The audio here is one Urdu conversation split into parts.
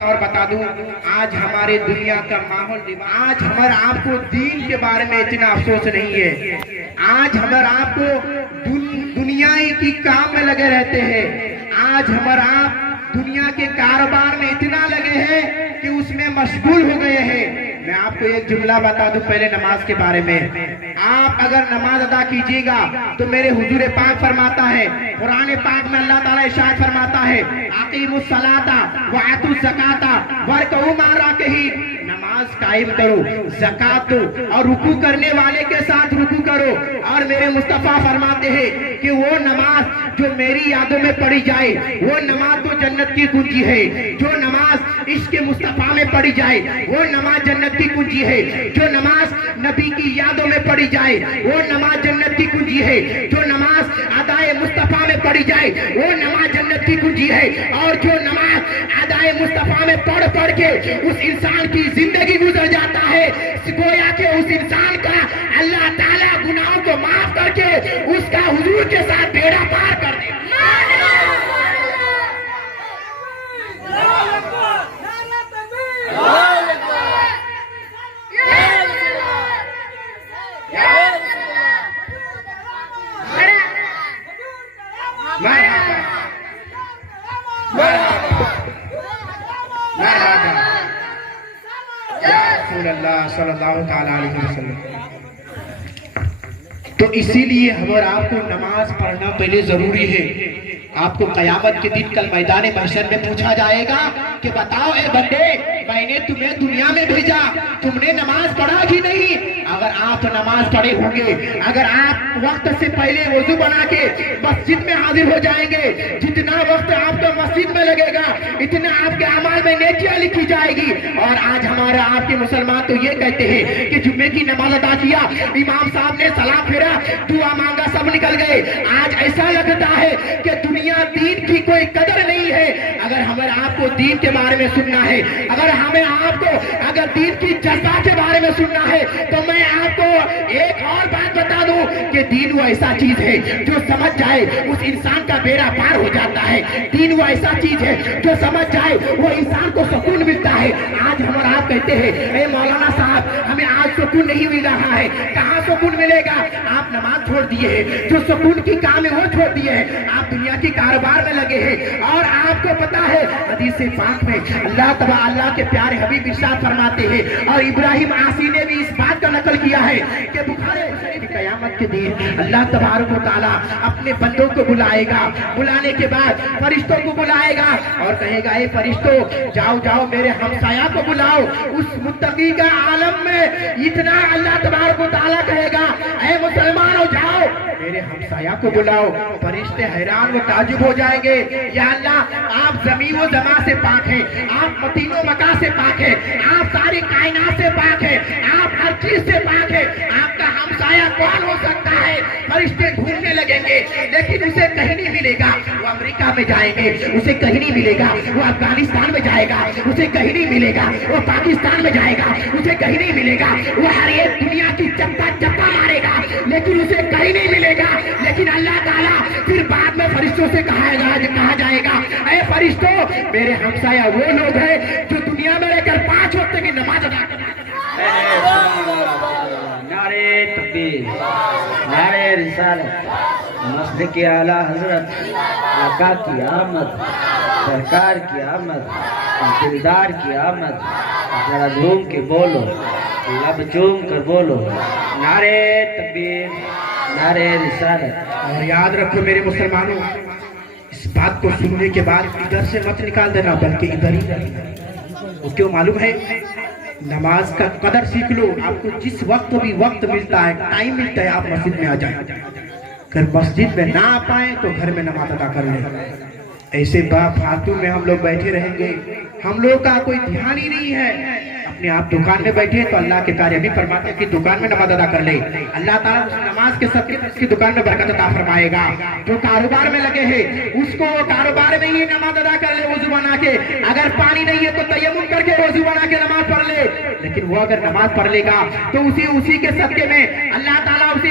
اور بتا دوں آج ہمارے دنیا کا ماحول آج ہمارا آپ کو دین کے بارے میں اتنا افسوس نہیں ہے. آج ہمارا آپ کو دنیا کی کام میں لگے رہتے ہیں. آج ہمارا آپ دنیا کے کاروبار میں اتنا لگے ہیں کہ اس میں مشغول ہو گئے ہیں. میں آپ کو ایک جملہ بتا دوں پہلے نماز کے بارے میں. آپ اگر نماز ادا کیجیے گا تو میرے حضور پاک فرماتا ہے, قرآن پاک میں اللہ تعالیٰ ارشاد فرماتا ہے, اقیموا الصلاۃ وآتوا الزکاۃ وارکعوا مع الراکعین. نماز قائم کرو, زکات دو اور رکوع کرنے والے کے ساتھ رکوع کرو. اور میرے مصطفیٰ فرماتے ہیں کہ وہ نماز جو میری یادوں میں پڑھی جائے وہ نماز تو جنت کی کنجی ہے. جو نماز عشق مصطفیٰ میں پڑھی جائے وہ نماز جنت کی کنجی ہے. جو نماز نبی کی یادوں میں پڑھی جائے وہ نماز جنت کی کنجی ہے. جو نماز ادائے مصطفیٰ میں پڑھی جائے وہ نماز جنت کی کنجی ہے. اور جو نماز ادائے مصطفیٰ میں پڑھ کے اس انسان کی زندگی گزر جاتا ہے, گویا کہ اس انسان کا اللہ تعالیٰ گناہوں کو معاف کر کے اس کا حضور کے ساتھ بیڑا پار کر دے. رسول اللہ صلی اللہ تعالیٰ علیہ وسلم. تو اسی لیے ہم اور آپ کو نماز پڑھنا پہلے ضروری ہے. آپ کو قیامت کے دن کل میدان محشر میں پوچھا جائے گا کہ بتاؤ اے بندے, میں نے تمہیں دنیا میں بھیجا, تم نے نماز پڑھا کہ نہیں؟ اگر آپ نماز پڑھے ہوں گے, اگر آپ وقت سے پہلے وضو بنا کے مسجد میں حاضر ہو جائیں گے, جتنا وقت آپ کو مسجد میں لگے گا اتنا آپ کے اعمال میں نیکیاں لکھی جائے گی. اور آج ہمارا آپ کے مسلمان تو یہ کہتے ہیں کہ جمعے کی نماز ادا کیا, امام صاحب نے سلام پھیرا, دعا مانگا, سب نکل گئے. آج ایسا لگتا ہے کہ دنیا دین کی کوئی قدر نہیں ہے. اگر ہمیں آپ کو دین کے بارے میں سننا ہے, اگر ہمیں آپ کو اگر دین کی جذبہ کے بارے میں سننا ہے, تو میں آپ کو ایک اور بات بتا دوں کہ دین وہ ایسا چیز ہے جو سمجھ جائے اس انسان کا بیڑا پار ہو جاتا ہے. دین وہ ایسا چیز ہے جو سمجھ جائے وہ انسان کو سکون ملتا ہے. آج ہم اور آپ کہتے ہیں اے مولانا صاحب ہمیں آج سکون نہیں مل رہا ہے. کہاں سکون ملے گا؟ آپ نماز چھوڑ دیے ہیں, جو سکون کی کام ہے وہ چھوڑ دیے ہیں, آپ دنیا کی کاروبار میں لگے ہیں. اور آپ کو پتا ہے حدیث پاک میں اللہ کے پیارے حبیب ارشاد فرماتے ہیں, اور ابراہیم عاصی نے بھی اس بات کا نقل کیا ہے کہ بخاری قیامت کے دن اللہ تبارک و تعالیٰ اپنے بندوں کو بلائے گا. بلانے کے بعد فرشتوں کو بلائے گا اور کہے گا اے فرشتوں جاؤ جاؤ میرے ہمسایہ کو بلاؤ. اس متقی کا عالم میں اتنا اللہ تبارک و تعالیٰ کہے گا اے مسلمانوں جاؤ میرے ہمسایہ کو بلاؤ. فرشتے حیران و تعجب ہو جائیں گے, یا اللہ آپ زمین و زمان سے پاک ہیں, آپ متین و مکان سے پاک ہیں, آپ ساری کائنات سے پاک ہیں, آپ ہر چیز سے پاک ہیں, آپ کا ہمسایہ کون ہو سکتا ہے؟ فرشتے ڈھونڈنے لگیں گے لیکن اسے کہیں نہیں ملے گا. وہ امریکہ میں جائیں گے, اسے کہیں نہیں ملے گا. وہ افغانستان میں جائے گا, اسے کہیں نہیں ملے گا. وہ پاکستان میں جائے گا, اسے کہیں نہیں ملے گا. وہ ہر ایک دنیا کی چپا چپا مارے گا لیکن اسے کہیں نہیں ملے گا. لیکن اللہ تعالیٰ پھر بعد میں فرشتوں سے کہا جائے گا اے فرشتوں میرے ہمسایہ وہ لوگ ہیں جو دنیا میں رہ کر 5 وقت کی نماز ادا کرتے ہیں. نعرے تکبیر, نعرے رسالت, مسلک اعلیٰ حضرت آقا کی آمد, سرکار کی آمد, دلدار کی آمد. ذرا جھوم کے بولو, لب چوم کر بولو, نعرے تکبیر, نعرے رسالت. اور یاد رکھو میرے مسلمانوں, اس بات کو سننے کے بعد ادھر سے مت نکال دینا بلکہ ادھر ہی رہنا. وہ کیوں معلوم ہے, نماز کا قدر سیکھ لو. آپ کو جس وقت بھی وقت ملتا ہے, ٹائم ملتا ہے, آپ مسجد میں آ جائیں. اگر مسجد میں نہ آ پائیں تو گھر میں نماز ادا کر لیں. ایسے فاتو میں ہم لوگ بیٹھے رہیں گے, ہم لوگ کا کوئی دھیان ہی نہیں ہے. اپنے آپ دکان میں بیٹھے تو اللہ کے پیارے بھی فرماتے ہیں کہ دکان میں نماز ادا کر لے. اللہ تعالیٰ اس نماز کے صدقے اس کی دکان میں برکت عطا فرمائے گا. جو کاروبار میں لگے ہیں اس کو کاروبار میں ہی نماز ادا کر لے وضو بنا کے. اگر پانی نہیں ہے تو تیمم کر کے وضو بنا کے نماز پڑھ لے. لیکن وہ اگر نماز پڑھ لے گا تو اسی کے صدقے میں اللہ تعالیٰ اسے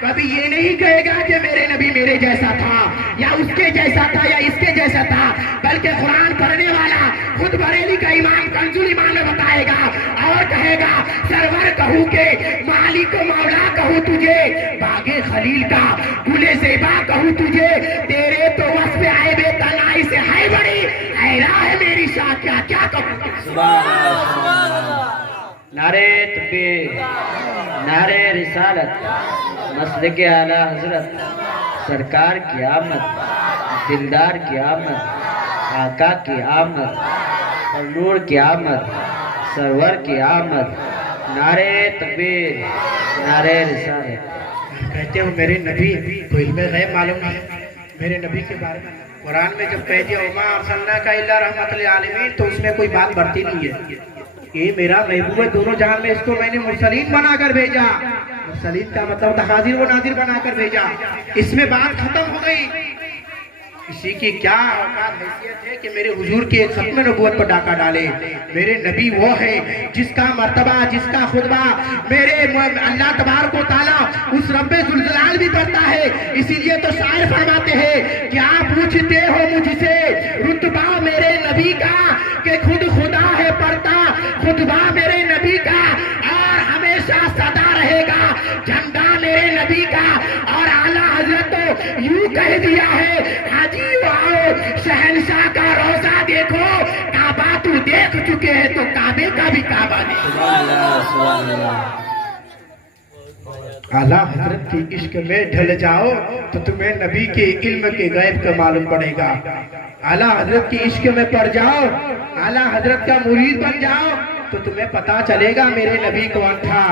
کبھی یہ نہیں کہے گا کہ میرے نبی میرے جیسا تھا یا اس کے جیسا تھا یا اس کے جیسا تھا، بلکہ قرآن پڑھنے والا خود بریلی کا امام کنز الایمان میں بتائے گا اور کہے گا سرور کہوں کہ مالک و مولا کہوں تجھے، باغ خلیل کا گل زیبا کہوں تجھے، تیرے تو وصف آئے بے تنائی سے ہے بڑی، اے راہ میری شاہ کیا کیا کہوں۔ سبحان اللہ سبحان اللہ۔ نعرہ تکبیر، نعرہ رسالت، مسلک اعلیٰ حضرت سرکار کی آمد، دلدار کی آمد، آقا کی آمد، اور نور کی آمد، سرور کی آمد۔ نعرہ تکبیر، نعرہ رسالت۔ کہتے ہو میرے نبی کو علم غیب معلوم ہے، میرے نبی کے بارے میں قرآن میں جب کہہ دیا وما ارسلناک الا رحمۃ للعالمین تو اس میں کوئی بات بڑھتی نہیں ہے، یہ میرا محبوب ہے دونوں جہان میں، اس کو میں نے مرسلین بنا کر بھیجا، مرسلین کا مطلب حاضر و ناظر بنا کر بھیجا، اس میں بات ختم ہو گئی۔ اسی کی کیا اوقات حیثیت ہے کہ میرے حضور کے ختم نبوت پر ڈاکہ ڈالے۔ میرے نبی وہ ہے جس کا مرتبہ، جس کا خطبہ میرے اللہ تبارک و تعالیٰ اس رب ذوالجلال بھی پڑھتا ہے، اسی لیے تو شاعر فرماتے ہیں کہ آپ پوچھتے ہو مجھ سے رتبہ میرے نبی کا کہ خود خدا ہے پڑھتا خطبہ میرے نبی کا، اور ہمیشہ صدا رہے گا جھنڈا میرے نبی کا، اور اعلیٰ حضرت تو یوں کہہ دیا ہے حاجی آؤ شہنشاہ کا روزہ دیکھو، کعبہ تو دیکھ چکے ہیں تو کعبے کا بھی کعبہ دیکھو۔ سبحان اللہ سبحان اللہ۔ اعلیٰ حضرت کی عشق میں ڈھل جاؤ تو تمہیں نبی کے علم کے غیب کا معلوم پڑے گا، اعلیٰ حضرت کی عشق میں پڑ جاؤ، اعلیٰ حضرت کا مرید بن جاؤ تو تمہیں پتا چلے گا میرے نبی کون تھا۔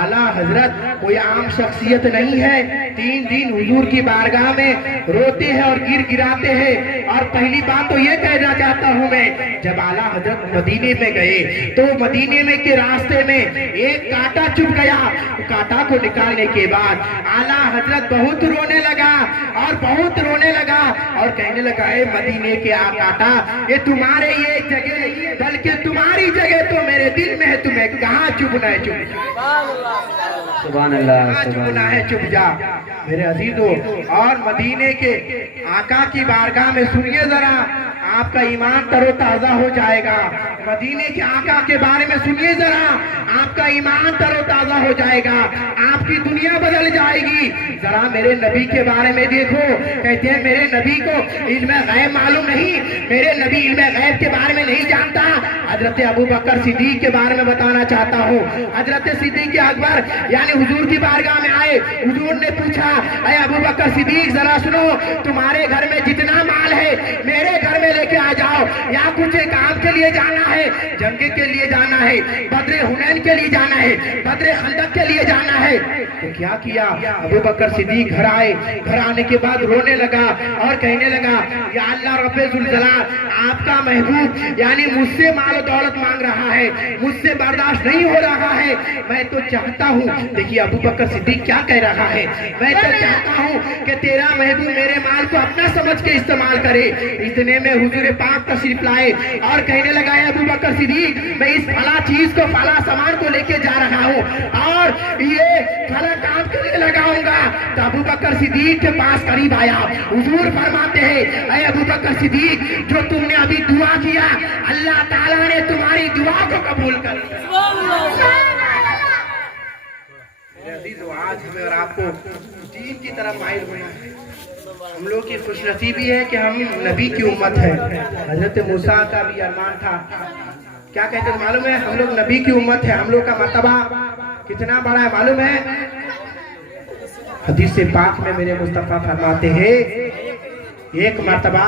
اعلیٰ حضرت کوئی عام شخصیت نہیں ہے، 3 دن حضور کی بارگاہ میں روتے ہیں اور گر گراتے ہیں، اور پہلی بات تو یہ کہنا چاہتا ہوں میں، جب اعلیٰ حضرت مدینے میں گئے تو مدینے میں کے راستے میں ایک کانٹا چپ گیا، کانٹا کو نکالنے کے بعد اعلیٰ حضرت بہت رونے لگا اور بہت رونے لگا اور کہنے لگا اے مدینے کے کانٹا، یہ تمہارے یہ جگہ بلکہ تمہاری جگہ تو میرے دل میں ہے، تمہیں کہاں چپنا ہے چپ جا، سبحان اللہ کہاں سبحان چپنا اللہ۔ ہے چپ جا میرے عزیزو۔ اور مدینے کے آقا کی بارگاہ میں سنیے ذرا، آپ کا ایمان تر و تازہ ہو جائے گا، مدینے کے آقا کے بارے میں سنیے ذرا، آپ کا ایمان تر و تازہ ہو جائے گا، آپ کی دنیا بدل جائے گی۔ ذرا میرے نبی کے بارے میں دیکھو، کہتے ہیں میرے نبی کو علم غیب معلوم نہیں، میرے نبی علم غیب کے بارے میں نہیں جانتا۔ حضرت ابو بکر صدیق کے بارے میں بتانا چاہتا ہوں، حضرت صدیق اکبر یعنی حضور کی بارگاہ میں آئے، حضور نے پوچھا اے ابو بکر صدیق ذرا سنو، تمہارے گھر میں جتنا مال ہے میرے گھر میں لے کے آ جاؤ، یا کچھ کام کے لیے جانا ہے، جنگ کے لیے جانا ہے، بدر حنین کے لیے جانا ہے، بدر خندق کے لیے جانا ہے۔ تو کیا کیا ابو بکر صدیق گھر آئے، گھر آنے کے بعد رونے لگا اور کہنے لگا یا اللہ رب ذوالجلال آپ کا محبوب یعنی مجھ سے مال و دولت مانگ رہا ہے، مجھ سے برداشت نہیں ہو رہا ہے، میں تو چاہتا ہوں، دیکھیے ابو بکر صدیق کیا کہہ رہا ہے، میں تو چاہتا ہوں کہ تیرا محبوب میرے مال کو اپنا سمجھ کے استعمال کرے۔ اتنے میں حضور پاک تشریف لائے اور کہنے لگا ہے ابو بکر صدیق میں اس فلاں چیز کو فلاں سامان کو لے کے جا رہا ہوں اور یہ فلاں کام کے لیے لگاؤں گا۔ تو ابو بکر صدیق کے پاس قریب آیا، حضور فرماتے ہیں اے ابو بکر صدیق جو تم نے ابھی دعا کیا اللہ تعالیٰ نے تمہاری دعا کو قبول کر لیا۔ میرے عزیزو آج ہمیں اور آپ کو دین کی طرف مائل ہونا ہے، ہم لوگ کی خوش نصیبی ہے کہ ہم نبی کی امت ہے۔ حضرت موسیٰ کا بھی ارمان تھا، کیا کہتے ہیں معلوم ہے، ہم لوگ نبی کی امت ہے، ہم لوگ کا مرتبہ کتنا بڑا ہے معلوم ہے؟ حدیث پاک میں میرے مصطفیٰ فرماتے ہیں ایک مرتبہ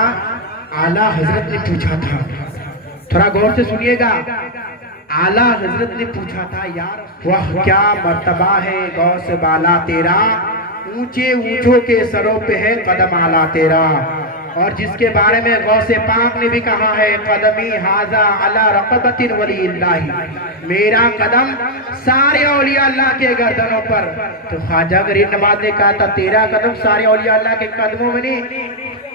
اعلیٰ حضرت نے پوچھا تھا، تھوڑا غور سے سنیے گا، اعلیٰ حضرت نے پوچھا تھا یار وہ کیا مرتبہ ہے غوث بالا تیرا، اونچے اونچوں کے سروں پہ ہے قدم اعلیٰ تیرا، اور جس کے بارے میں غوث پاک نے بھی کہا ہے قدمی حاذا علی رقبۃ ولی اللہ، میرا قدم سارے اولیاء اللہ کے گردنوں پر۔ تو خواجہ غریب نواز نے کہا تھا تیرا قدم سارے اولیاء اللہ کے قدموں میں نہیں،